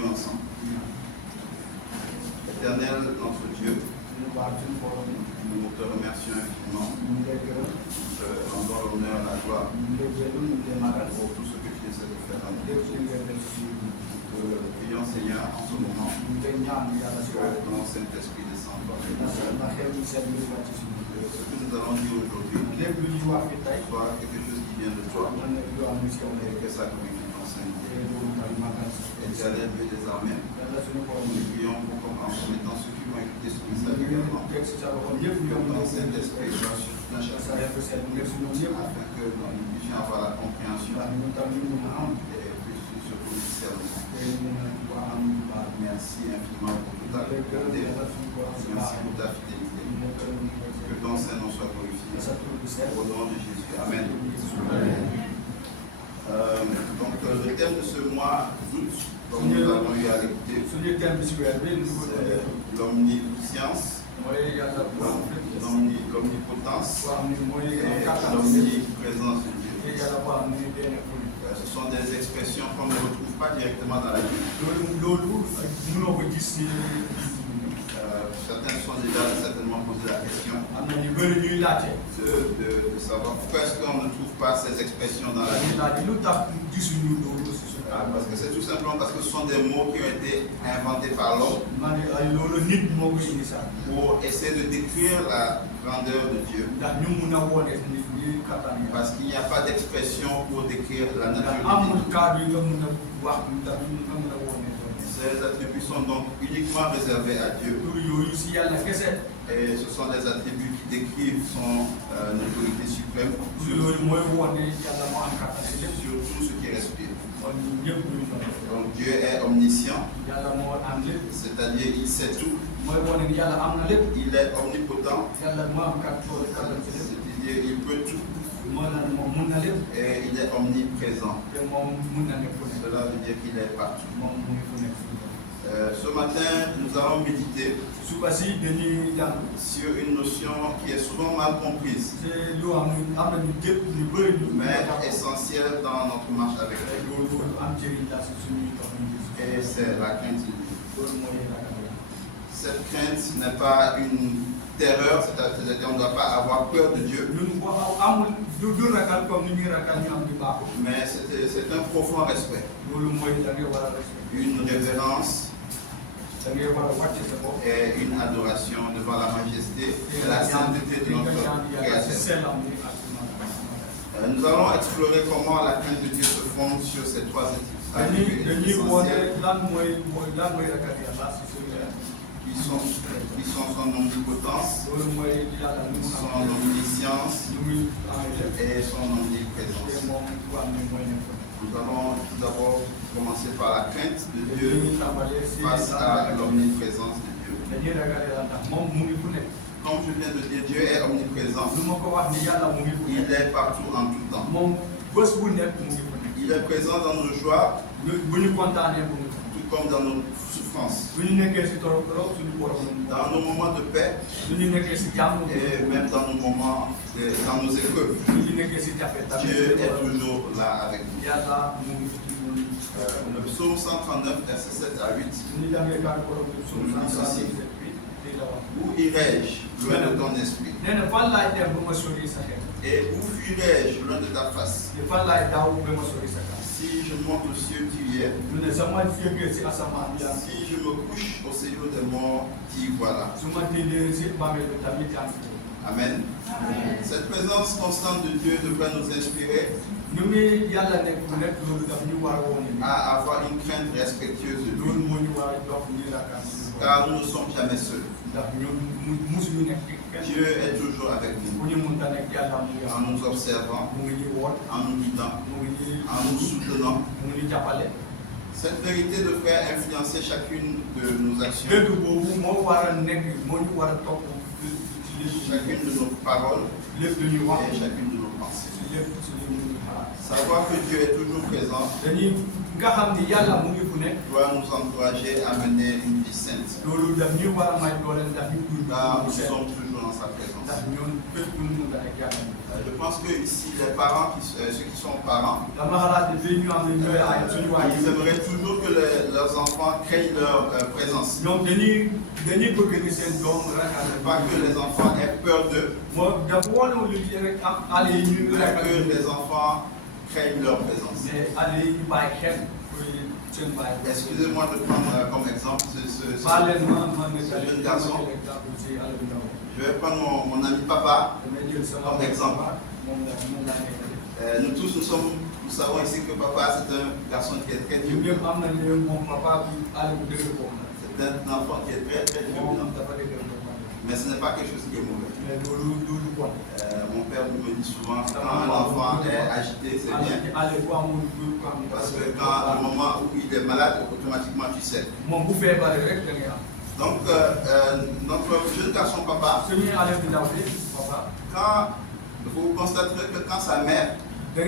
Prions ensemble. Éternel, notre Dieu, nous te remercions infiniment. Te rendons l'honneur et la gloire pour tout ce que tu essaies de faire en nous. Prions, Seigneur, en ce moment, que ton Saint-Esprit descende par nous. Ce que nous allons dire aujourd'hui soit quelque chose qui vient de toi et que ça communique ton Saint-Esprit. Éternel Dieu des armées, nous prions pour en mettant ceux qui vont écouter ce message également. Ton Saint-Esprit soit sur la chasse afin que nous puissions avoir la compréhension et surtout le discernement. Merci infiniment pour toute ta bonté. Merci pour ta fidélité. Que ton Saint-Nom soit glorifié. Au nom de Jésus. Amen. Donc le thème de ce mois d'août, comme nous avons eu à l'écouter, c'est l'omniscience, l'omnipotence et l'omniprésence de Dieu. Ce sont des expressions qu'on ne retrouve pas directement dans la Bible. Certains se sont déjà certainement posé la question de savoir pourquoi est-ce qu'on ne trouve pas ces expressions dans la Bible. Parce que c'est tout simplement parce que ce sont des mots qui ont été inventés par l'homme pour essayer de décrire la grandeur de Dieu. Parce qu'il n'y a pas d'expression pour décrire la nature de Dieu. Ces attributs sont donc uniquement réservés à Dieu. Et ce sont des attributs qui décrivent son autorité suprême sur tout ce qui respire. Donc Dieu est omniscient, c'est-à-dire il sait tout. Il est omnipotent, c'est-à-dire il peut tout. Et il est omniprésent. Cela veut dire qu'il est partout. Ce matin, nous allons méditer sur une notion qui est souvent mal comprise, mais essentielle dans notre marche avec Dieu. Et c'est la crainte de Dieu. Cette crainte n'est pas une terreur, c'est-à-dire qu'on ne doit pas avoir peur de Dieu. Mais c'est un profond respect, une révérence et une adoration devant la majesté et la sainteté de notre Créateur. Nous allons explorer comment la crainte de Dieu se fonde sur ces trois attributs essentiels qui sont son omnipotence, son omniscience et son omniprésence. Nous allons tout d'abord commencer par la crainte de Dieu face à l'omniprésence de Dieu. Comme je viens de dire, Dieu est omniprésent. Il est partout en tout temps. Il est présent dans nos joies, tout comme dans nos souffrances, dans nos moments de paix et même dans nos moments, dans nos épreuves. Dieu est toujours là avec nous. Le psaume 139, verset 7 à 8, nous dit ceci: où irai-je loin de ton esprit? Et où fuirai-je loin de ta face? Si je monte aux cieux, tu y es. Si je me couche au séjour des morts, tu y voilà. Amen. Cette présence constante de Dieu devrait nous inspirer à avoir une crainte respectueuse de lui. Car nous ne sommes jamais seuls. Dieu est toujours avec nous, en nous observant, en nous guidant, en nous soutenant. Cette vérité devrait influencer chacune de nos actions, chacune de nos paroles et chacune de nos pensées. Savoir que Dieu est toujours présent doit nous encourager à mener une vie sainte. Car nous sommes toujours dans sa présence. Je pense que ici, les parents, ceux qui sont parents, ils aimeraient toujours que leurs enfants craignent leur présence. Pas que les enfants aient peur d'eux, mais que les enfants craignent leur présence. Excusez-moi de prendre comme exemple ce jeune garçon. Je vais prendre mon ami papa comme exemple. Nous tous, nous savons ici que papa c'est un garçon qui est très turbulent. C'est un enfant qui est très très turbulent. Mais ce n'est pas quelque chose qui est mauvais. Mon père me dit souvent quand un enfant est agité, c'est bien. Parce que quand au moment où il est malade, automatiquement tu sais. Donc, notre jeune garçon papa, quand vous constaterez que quand sa mère, ou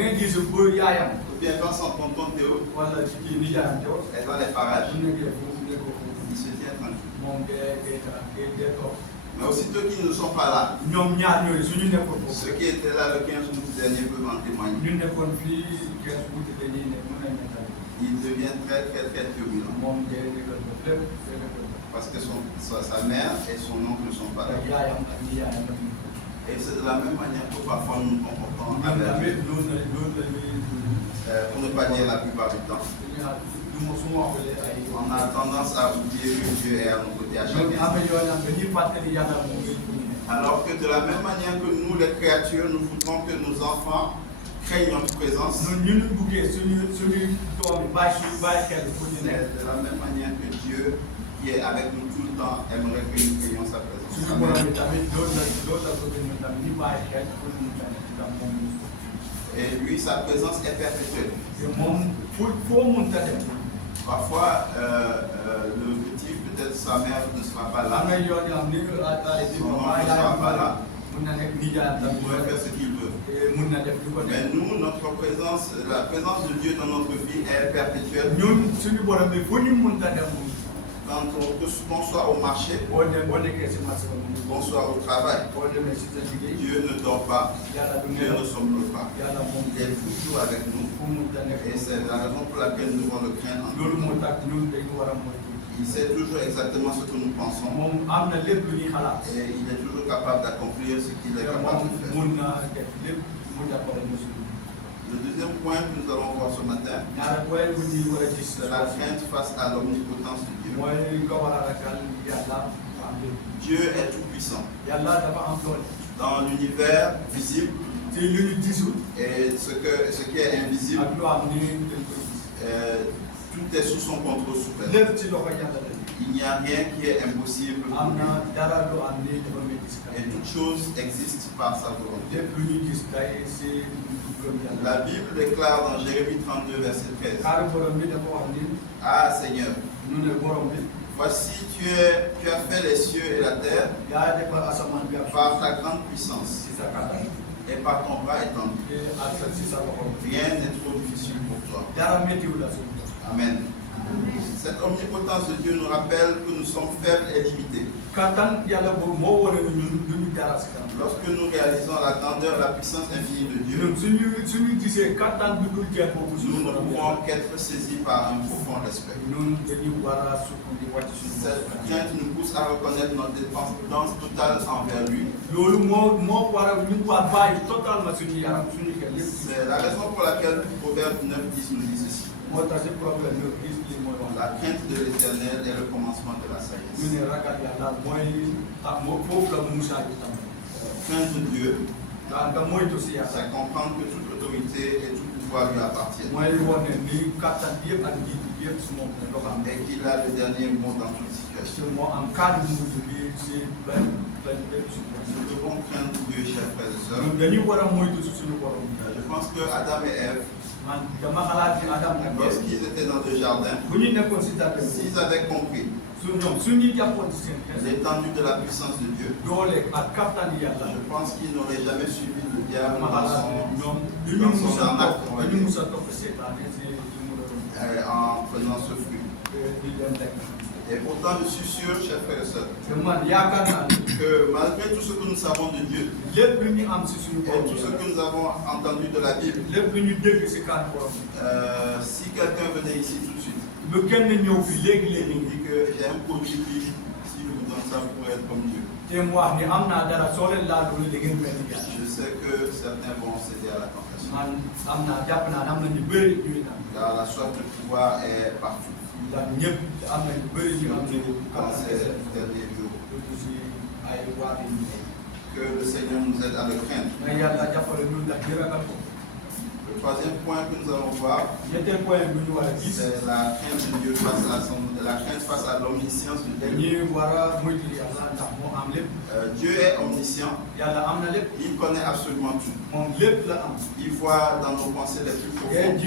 bien quand son tonton Théo est dans les parages, il se tient tranquille. Mais aussitôt qu'ils ne sont pas là, ceux qui étaient là le 15 août dernier peuvent en témoigner. Il devient très très très turbulent. Parce que sa mère et son oncle ne sont pas là. Et c'est de la même manière que parfois nous nous comportons avec Dieu. Pour ne pas dire la plupart du temps. On a tendance à oublier que Dieu est à nos côtés à chaque instant. Alors que de la même manière que nous, les créatures, nous voudrons que nos enfants craignent notre présence. De la même manière que Dieu, qui est avec nous tout le temps, aimerait que nous craignions sa présence. Et lui, sa présence est perpétuelle. Parfois, le petit, peut-être sa mère ne sera pas là. Son oncle ne sera pas là. Il pourrait faire ce qu'il veut. Mais nous, notre présence, la présence de Dieu dans notre vie est perpétuelle. Quand qu'on soit au marché, qu'on soit au travail, Dieu ne dort pas, Dieu ne somnole pas. Il est toujours avec nous. Et c'est la raison pour laquelle nous devons le craindre. Il sait toujours exactement ce que nous pensons. Et il est toujours capable d'accomplir ce qu'il est capable de faire. Le deuxième point que nous allons voir ce matin, c'est la crainte face à l'omnipotence de Dieu. Dieu est tout puissant. Dans l'univers visible et ce qui est invisible, tout est sous son contrôle suprême. Il n'y a rien qui est impossible pour lui. Et toute chose existe par sa volonté. La Bible déclare dans Jérémie 32, verset 13. Ah Seigneur, voici tu as fait les cieux et la terre par ta grande puissance et par ton bras étendu. Rien n'est trop difficile pour toi. Amen. Cette omnipotence de Dieu nous rappelle que nous sommes faibles et limités. Lorsque nous réalisons la grandeur, la puissance infinie de Dieu, nous ne pouvons qu'être saisis par un profond respect. Cette crainte nous pousse à reconnaître notre dépendance totale envers lui. C'est la raison pour laquelle Proverbe 9:10 nous dit ceci. La crainte de l'Éternel est le commencement de la sagesse. Crainte de Dieu, c'est comprendre que toute autorité et tout pouvoir lui appartiennent. Et qu'il a le dernier mot dans toute situation. Nous devons craindre Dieu, chers frères et sœurs. Je pense que Adam et Ève lorsqu'ils étaient dans le jardin, s'ils avaient compris l'étendue de la puissance de Dieu, je pense qu'ils n'auraient jamais suivi le diable dans son arnaque, en prenant ce fruit. Et pourtant, je suis sûr, chers frères et sœurs, que malgré tout ce que nous savons de Dieu, et tout ce que nous avons entendu de la Bible, si quelqu'un venait ici tout de suite, il me dit que j'ai un produit qui, si je vous donne ça, vous pourrez être comme Dieu. Je sais que certains vont céder à la tentation. Car la soif de pouvoir est partout. Dans ces derniers jours. Que le Seigneur nous aide à le craindre. Le troisième point que nous allons voir, c'est la crainte de Dieu face à l'omniscience de Dieu. Dieu est omniscient. Il connaît absolument tout. Il voit dans nos pensées les plus profondes,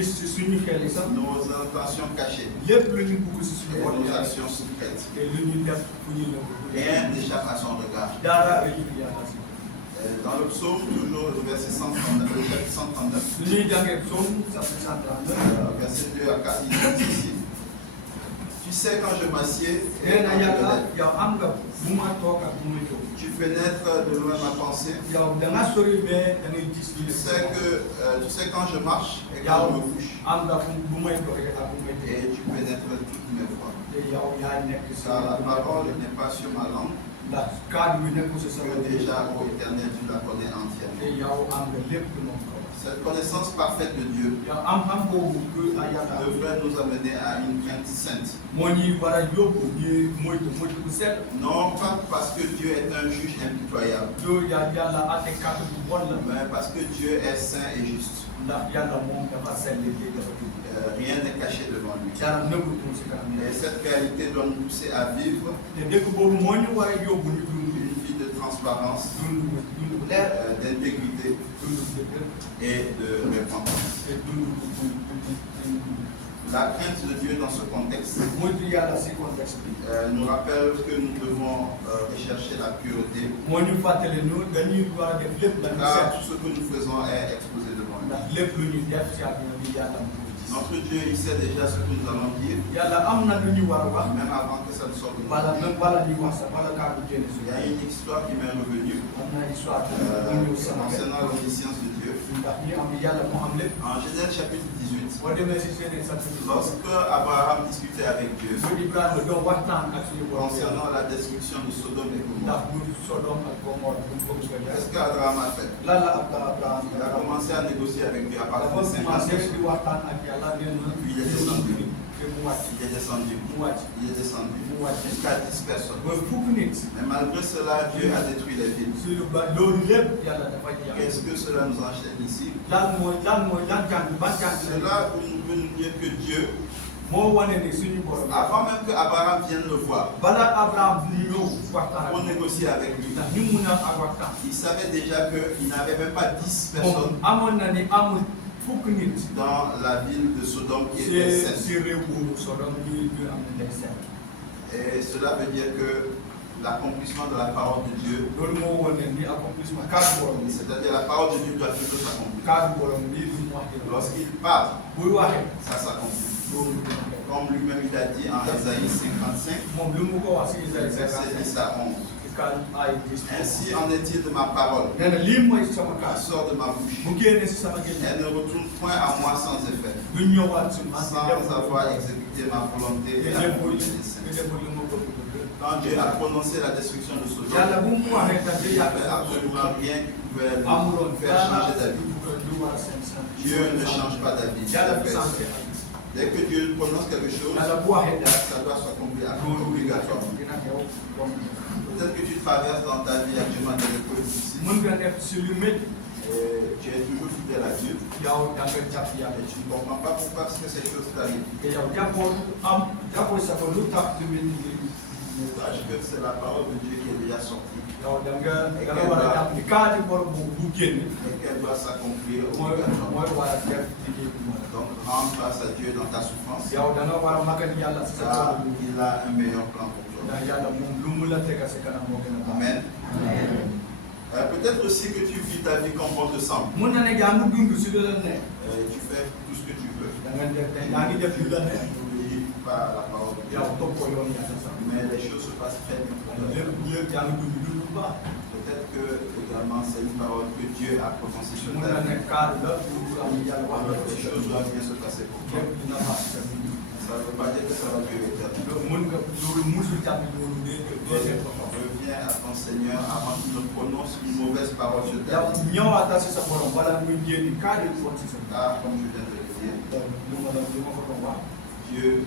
nos intentions cachées et nos actions secrètes. Rien n'échappe à son regard. Dans le psaume, toujours le verset 139, le chapitre 139, verset 2 à 4, il dit ici: tu sais quand je m'assieds, tu pénètres de loin ma pensée. Tu sais quand je marche et quand je me couche. Et tu pénètres toutes mes voies. Car la parole n'est pas sur ma langue, que déjà, ô Éternel, tu la connais entièrement. Cette connaissance parfaite de Dieu devrait nous amener à une crainte sainte. Non pas parce que Dieu est un juge impitoyable, mais parce que Dieu est saint et juste. Rien n'est caché devant lui. Et cette réalité doit nous pousser à vivre une vie de transparence, d'intégrité et de repentance. La crainte de Dieu dans ce contexte nous rappelle que nous devons rechercher la pureté, car tout ce que nous faisons est exposé devant lui. Notre Dieu, il sait déjà ce que nous allons dire, même avant que ça ne sorte de nous. Il y a une histoire qui m'est revenue concernant l'omniscience de Dieu. En Genèse chapitre 18, lorsque Abraham discutait avec Dieu concernant la destruction de Sodome et Gomorrhe, qu'est-ce qu'Abraham a fait? Il a commencé à négocier avec Dieu à partir de 50 puis il est descendu. Jusqu'à 10 personnes. Mais malgré cela, Dieu a détruit les villes. Qu'est-ce que cela nous enchaîne ici? Cela veut nous dire que Dieu, avant même que Abraham vienne le voir pour négocier avec lui, il savait déjà qu'il n'avait même pas 10 personnes dans la ville de Sodome qui était sainte. Et cela veut dire que l'accomplissement de la parole de Dieu, c'est-à-dire la parole de Dieu doit toujours s'accomplir. Lorsqu'il parle, ça s'accomplit. Comme lui-même il a dit en Ésaïe 55, verset 10 à 11. Ainsi en est-il de ma parole qui sort de ma bouche. Elle ne retourne point à moi sans effet, sans avoir exécuté ma volonté et la volonté des saints. Quand Dieu a prononcé la destruction de Sodome, il n'y avait absolument rien qui pouvait le faire changer d'avis. Dieu ne change pas d'avis. Dès que Dieu prononce quelque chose, ça doit s'accomplir obligatoirement. Peut-être que tu traverses dans ta vie actuellement des épreuves difficiles. Tu es toujours fidèle à Dieu. Et tu ne comprends pas pourquoi ces choses t'arrivent. Sache que c'est la parole de Dieu qui est déjà sortie. Et qu'elle doit s'accomplir obligatoirement. Donc rends grâce à Dieu dans ta souffrance. yow da nga war a magal yàlla si sa Car tool il a un meilleur plan pour toi. ndax yàlla moom lu mu la tegal si kanam moo gën a baax. Amen. Peut-être aussi que tu vis ta vie comme bon te semble. mun na ne yaa ngi dund si lu la ne. Tu fais tout ce que tu veux. da nga def yaa ngi def lu la ne. N'oublie pas la parole de Dieu. yow topp ko yoon yàlla sax. Mais les choses se passent très bien pour toi. lépp yaa ngi dund lu baax. Peut-être que également c'est une parole que Dieu a prononcée sur mun ta na vie. ne cadre la pour am yàlla wax la ko Les si choses doivent bien se passer pour toi. lépp dina baax si sa vie. Ça ne veut pas dire que ça va durer éternellement. loolu mun nga loolu musul tamit loolu day Reviens à ton Seigneur avant qu'il ne prononce une mauvaise parole sur ta yow vie. ñëwaatal si sa borom wala muy génn cadre bu bon si sa vie. Car comme je viens de le dire, lu ma ko doon wax. Dieu,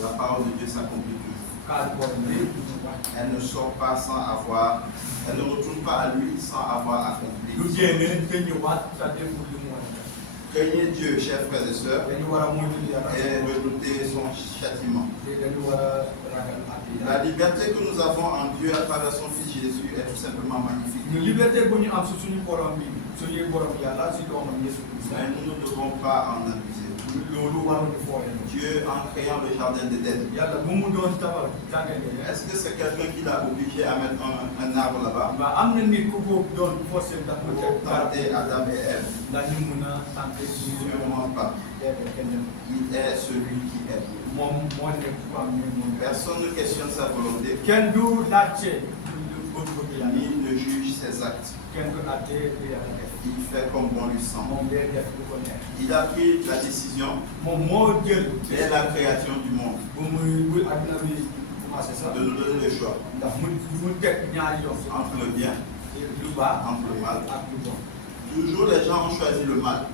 la parole de Dieu s'accomplit toujours. cadre boobu lépp lu wax. Elle ne sort pas sans avoir, elle ne retourne pas à lui sans avoir accompli. lu génne te ñëwaat sa def lu mu war a def. Craignez Dieu, chers frères et sœurs, dañu war a moytu yàlla. et redoutez son châtiment. te dañu war a ragal ak La liberté que nous avons en Dieu à travers son Fils Jésus est tout simplement magnifique. ñu liberté bu ñu am si suñu borom bi suñuy borom yàlla si doomam Yesu Christ. Mais nous ne devons pas en abuser. loolu waruñu fooyee. Dieu, en créant le jardin d'Éden, yàlla bu mu doon tabax jàngale. est-ce que c'est quelqu'un qui l'a obligé à mettre un arbre là-bas waaw am na nit ku ko doon forcé ndax mu pour teg garab tenter Adam et Ève? ndax ñu mun a tenter suñu Sûrement pas. kenn Il est celui qui est. moom moo nekk ku am ne moom. Personne ne questionne sa volonté, kenn du laajte bëgg-bëgg yàlla. ni ne juge ses actes. kenn du laajte lu yàlla def. Il fait comme bon lui semble. moom day def lu ko neex. Il a pris la décision moom moo jël. dès la création du monde bu muy adduna bi commencé sax. de nous donner le choix ndax mu teg ñaari yoon. entre le bien, lu baax entre le mal. ak lu bon. Toujours les gens ont choisi le mal.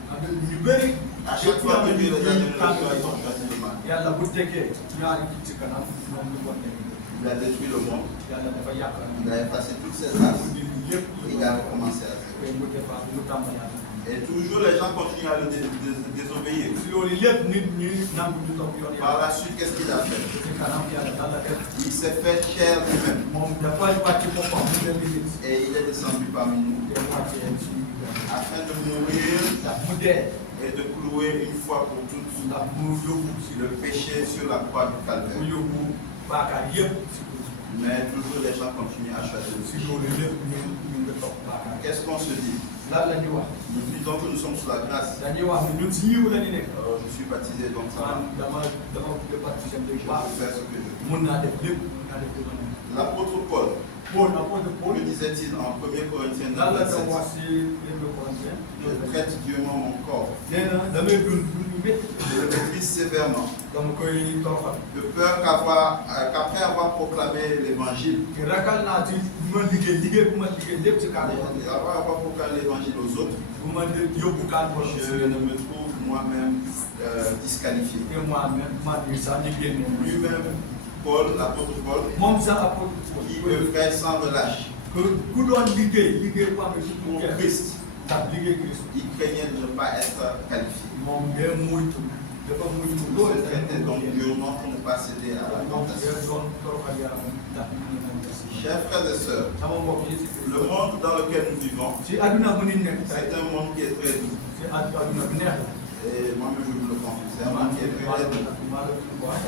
ñu bëri. À chaque fois que Dieu les a donné le choix, ils ont choisi le mal. yàlla bu tegee ñaari kii ci kanam moom lu bon lay Il a détruit le monde, yàlla dafa yàq. il a effacé toutes ses races, lépp et il a recommencé à zéro. mu defar mu tàmbali. Et toujours les gens continuent à le désobéir. si loolu lépp nit ñi nangu ñu topp yoon Par yàlla. la suite, qu'est-ce qu'il a fait? ci kanam yàlla daal la def. Il s'est fait chair lui-même moom dafay wàcc boppam mu leen di gis. et il est descendu parmi nous day wàccee suñu afin de mourir ndax mu dee. et de clouer une fois pour toutes ndax mu yóbbu si le péché sur la croix du mu calvaire. yóbbu baakaar yëpp si suuf. Mais toujours les gens continuent à choisir le si péché. loolu lépp ñu ngi topp baakaar. Qu'est-ce qu'on se dit? lan la ñuy wax. Depuis donc que nous sommes sous la grâce, dañuy wax ne ñun si yiw la ñu nekk. je suis baptisé donc ça va. man dama bëgg baptisé Je bu baax. peux faire ce que je veux. mun naa def lépp mun naa def lépp. L'apôtre Paul, Paul apôtre Paul. que disait-il en 1 Corinthiens lan la 9, doon 27? wax si Premier Corinthien. Je traite durement mon corps, nee na damay dund dund métti. je le maîtrise sévèrement, dama koy toroxal. de peur qu'après avoir proclamé l'évangile, te ragal naa ci bu ma liggéey bu ma liggéey lépp ci kàddu gi. après avoir proclamé l'évangile aux autres, bu ma yóbbu kàddu gi. je ne me trouve moi-même disqualifié. te moi-même man mii sax ñu génne. Lui-même, Paul, l'apôtre Paul, moom sax apôtre qui Paul. œuvrait sans relâche ku doon liggéey bu am pour Christ, ndax liggéey Christ. il craignait de ne pas être qualifié. moom day muytu dafa muytu Il loolu. se traitait donc durement pour ne pas céder à la donc tentation. day doon toroxal yaramam ndax ñu mën a des. Chers frères et sœurs, sama mbokk yi si le monde dans lequel nous vivons, si adduna bu ñu nekk tey c'est un monde qui est très doux. si adduna bu neex la. Et moi-même, je vous le confie, c'est un monde qui est très doux.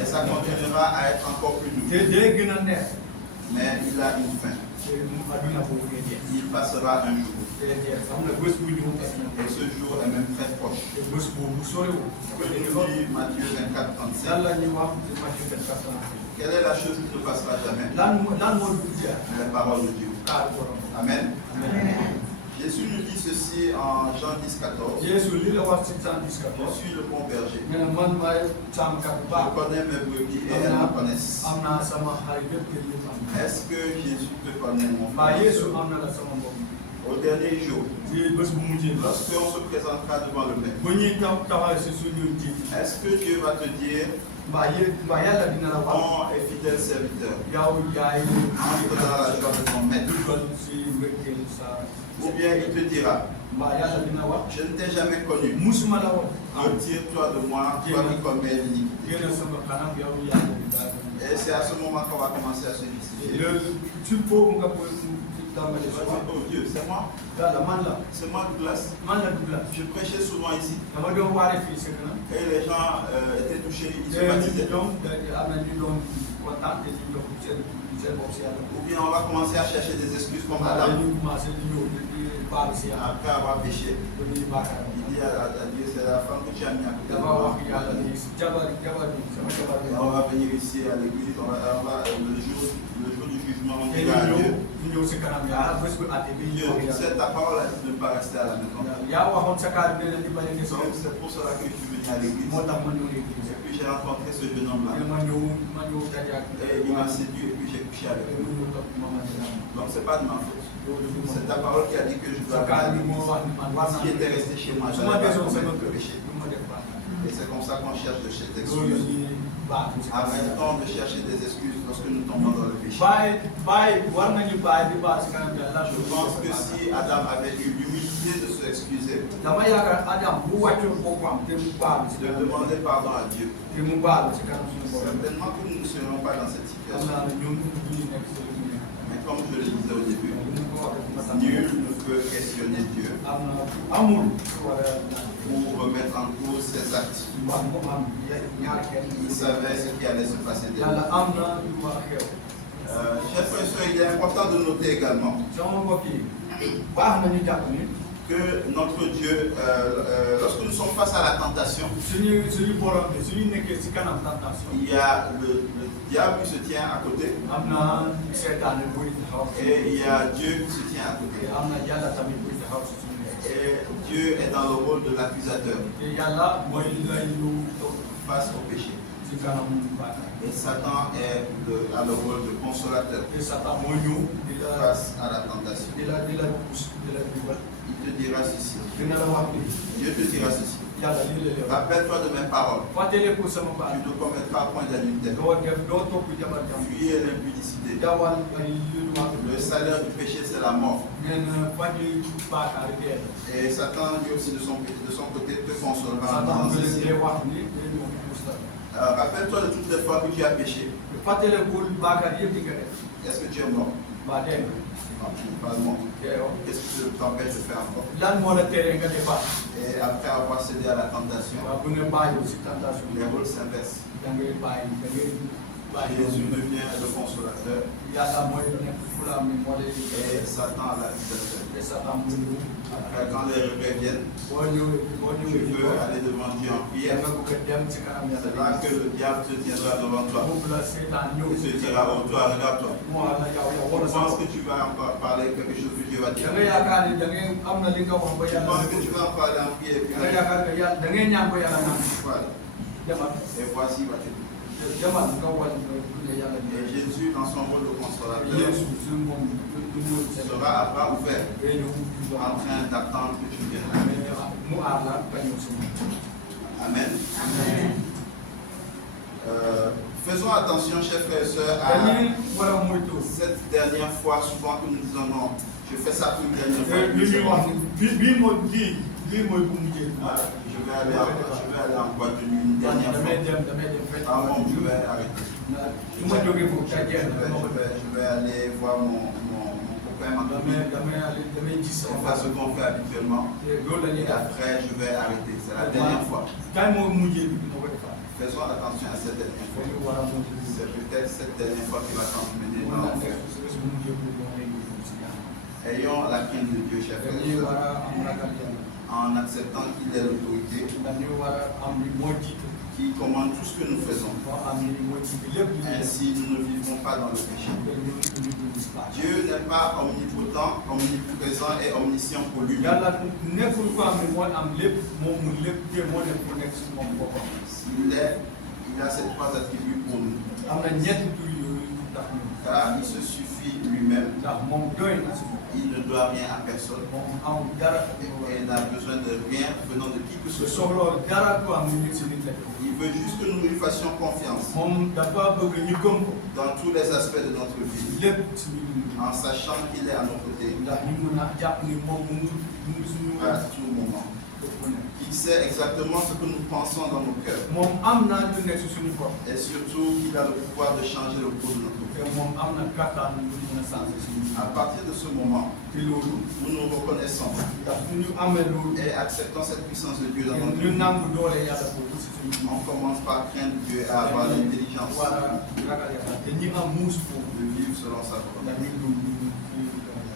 Et ça continuera à être encore plus doux. te day gën a neex. Mais il a une fin. te adduna boobu day jeex. Il passera un jour. day jeex xam nga bés bu ñëw est Et ce jour est même très proche. te bés boobu soriwul. Que nous dit Matthieu 24, 35. lan la ñuy wax ci Matthieu 24. Quelle est la chose qui ne passera jamais? lan moo dul jeex. Les paroles de Dieu. kàddu borom. Amen. Amen. Jésus nous dit ceci en Jean 10, 14. Jésus li la wax ci Jean 10, Je 14. suis le bon berger. nee na man maay sàmmkat bu Je baax. connais mes brebis et elles me connaissent. am naa sama xarit yëpp te yëpp am na. Est-ce que Jésus te connaît, mon mbaa frère? Yeesu am na la sama mbokk. Au dernier jour, ci bés bu mujjee ba. lorsqu'on se présentera devant le Père, bu ñuy taxaw si suñu jiit. est-ce que Dieu va te dire, mbaa yàlla dina la wax. bon et fidèle serviteur, yow yaay entre dans la joie de ton maître? dugal si mbégteel sa. Ou bien il te dira, mbaa yàlla dina wax. je ne t'ai jamais connu, musuma la wax. retire-toi de moi, toi qui commets l'iniquité. génn sama kanam yow yàlla di daal. Et c'est à ce moment qu'on va commencer à se justifier. loolu ci boobu nga koy Oh Dieu, c'est moi. C'est moi Douglas. Je prêchais souvent ici. Et les gens étaient touchés, ils se baptisaient. Ou bien on va commencer à chercher des excuses comme Adam. Après avoir péché, il dit à Dieu, c'est la femme que tu as mis à côté de moi. On va venir ici à l'église, le jour du jugement, on dira à Dieu, c'est ta parole a dit de ne pas rester à la maison. Donc c'est pour cela que je suis venu à l'église. Et puis j'ai rencontré ce jeune homme-là. Et il m'a séduit et puis j'ai couché avec lui. Donc c'est pas de ma faute. C'est ta parole qui a dit que je dois venir. Qui était resté chez moi, je n'avais pas commis le péché. Et c'est comme ça qu'on cherche de chercher des excuses. Arrêtons de chercher des excuses lorsque nous tombons dans le péché. Je pense que si Adam avait eu l'humilité de se excuser, de demander pardon à Dieu, certainement que nous ne serions pas dans cette situation. Mais comme je le disais au début, nul ne peut questionner Dieu pour remettre en cause ses actes. Il savait ce qui allait se passer derrière. Chers frères et sœurs, il est important de noter également que notre Dieu, lorsque nous sommes face à la tentation, il y a le diable qui se tient à côté et il y a Dieu qui se tient à côté. Et Dieu est dans le rôle de l'accusateur face au péché. Et Satan a le rôle de consolateur face à la tentation. Il te dira ceci. Dieu te dira ceci. Rappelle-toi de mes paroles. Tu ne commettras point d'adultère. Fuyez l'impudicité. Le salaire du péché, c'est la mort. Et Satan, lui aussi, de son côté, te consolera en disant ceci. Rappelle-toi de toutes les fois que tu as péché. Est-ce que tu es mort? Non, tu n'es pas mort. Qu'est-ce qui t'empêche de faire encore? Et après avoir cédé à la tentation, les rôles s'inversent. Jésus devient le consolateur et Satan l'accusateur. Après, quand les regrets viennent, tu veux aller devant Dieu en prière. C'est là que le diable se tiendra devant toi et se dira, oh toi, regarde-toi. Tu penses que tu vas encore parler quelque chose que Dieu va dire. Tu penses que tu vas en parler en prière. Et voici, va te dire. Et Jésus, dans son rôle de consolateur, sera à bras ouverts en train d'attendre que tu viennes. Amen. Faisons attention, chers frères et sœurs, à cette dernière fois, souvent que nous disons non, je fais ça pour une dernière fois. Je vais aller en boîte de nuit une dernière fois. Avant, je vais arrêter. Je vais aller voir mon copain, ma copine. On va ce qu'on fait habituellement. Et après, je vais arrêter. C'est la dernière fois. Faisons attention à cette dernière fois. C'est peut-être cette dernière fois qui va t'emmener dans l'enfer. Ayons la crainte de Dieu, chers frères et sœurs, en acceptant qu'il est l'autorité qui commande tout ce que nous faisons. Ainsi, nous ne vivons pas dans le péché. Dieu n'est pas omnipotent, omniprésent et omniscient pour lui. Il a ces trois attributs pour nous. Car il se suffit lui-même. Il ne doit rien à personne et n'a besoin de rien venant de qui que ce soit. Il veut juste que nous lui fassions confiance dans tous les aspects de notre vie, en sachant qu'il est à nos côtés à tout moment. Il sait exactement ce que nous pensons dans nos cœurs. Et surtout, il a le pouvoir de changer le cours de notre cœur. À partir de ce moment, nous nous reconnaissons et acceptons cette puissance de Dieu dans notre vie. On commence par craindre Dieu et avoir l'intelligence de vivre selon sa volonté.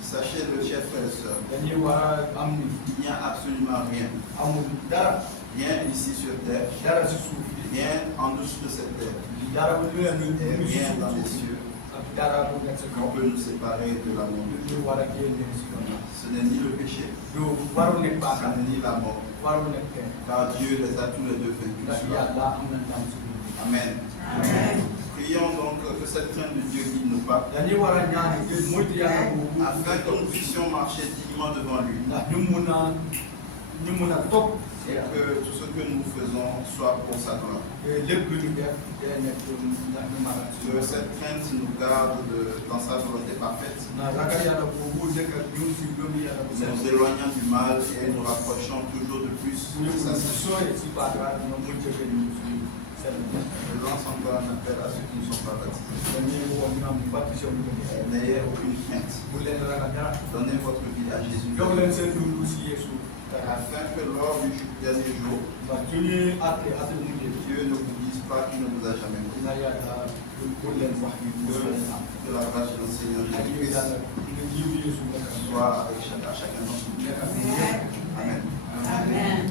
Sachez le, chers frères et sœurs, il n'y a absolument rien. Rien ici sur terre, rien en dessous de cette terre, et rien dans les cieux qu'on peut nous séparer de l'amour de Dieu. Ce n'est ni le péché, ce n'est ni la mort, car Dieu les a tous les deux vaincus. Amen. Prions donc que cette crainte de Dieu guide nos pas, afin que nous puissions marcher dignement devant lui. Et que tout ce que nous faisons soit pour sa gloire. Que cette crainte nous garde dans sa volonté parfaite, nous éloignant du mal et nous rapprochant toujours de plus de sa sainteté. Je lance encore un appel à ceux qui ne sont pas baptisés. N'ayez aucune crainte. Donnez votre vie à Jésus, afin que lors du dernier jour, Dieu ne vous dise pas qu'il ne vous a jamais connu. Que la grâce de notre Seigneur Jésus-Christ soit avec chacun d'entre nous. Amen. Amen.